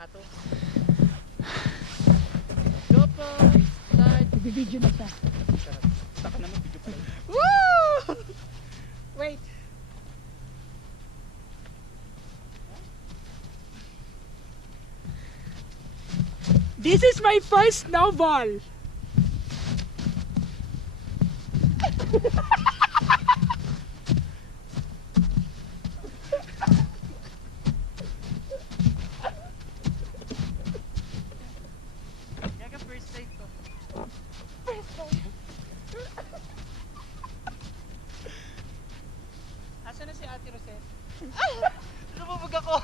sapatos. GoPro, start. Ibibidyo na siya. Saka naman video pa rin. Woo! Wait. This is my first snowball. Kaya first time ko. Asa na si Ate Rosel? Lumubog ako.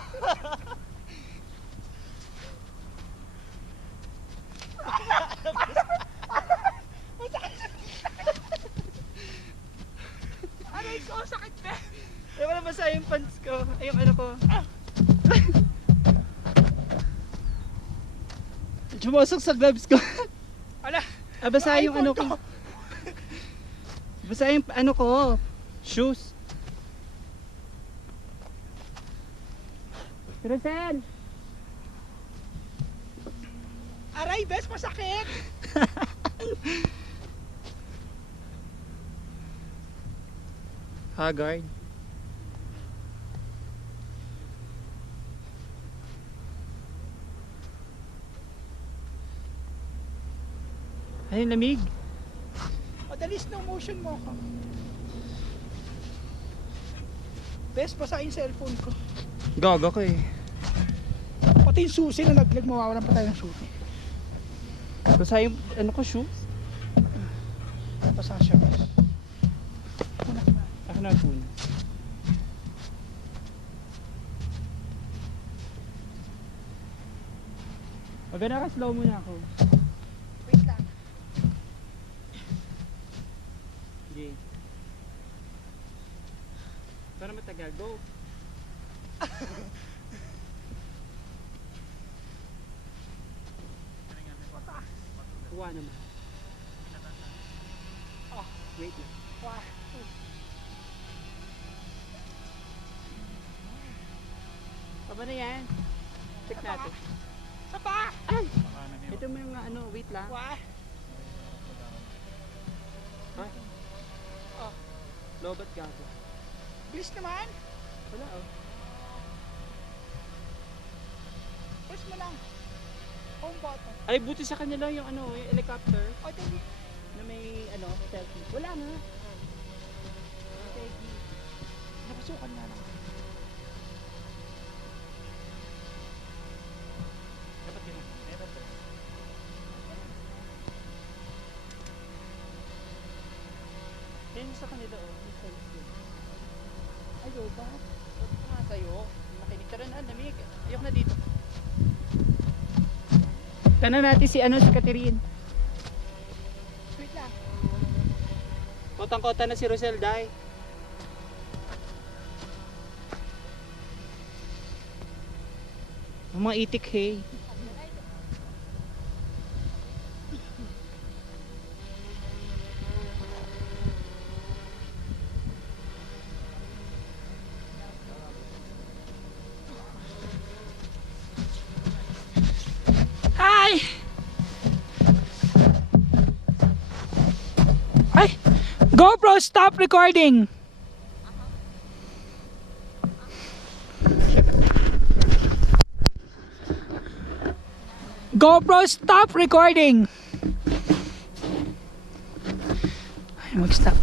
Aray ko, sakit ba? Eh, wala basa yung pants ko. Ay, yung ano ko. Sumasok sa gloves ko. Ala, Basa yung ano ko. Basa yung ano ko. Shoes. Rosel! aray, bes, masakit. Haggard. Ay, lamig. Madali slow motion mo ako. Bes, basa yung cellphone ko. Gaga ko eh. Pati yung susi na naglag, mawawalan pa tayo ng susi. Basa yung ano ko, shoes. Basa siya, bes. Ako na po. Maganda ka, slow muna ako. Wait lang. Okay. Para matagal, go. Kuha naman. Oh, Wait lang. wah. Tama na yan. Check natin. Sa pa? Ito mo yung ano, wait lang. Wah. Ha? Oh, Lobat gago. bilis naman. Wala oh. Press mo lang. Home button. Ay, buti sa kanila yung ano, yung helicopter O, dali. na may ano, selfie. Wala nga. Nakasukan nga lang. Dapat yun. Meron ba? Yan sa kanila oh, yung selfie. Ay, ba? Ba't nga sa'yo? Makinig ka rin, lamig. Ayok na dito. Tanong natin si ano, si Catherine. Wait lang. Kotang-kota na si Rosel Day. Ang mga itik hey. Hi! Ay! GoPro, stop recording! GoPro, stop recording! Ay, mag-stop.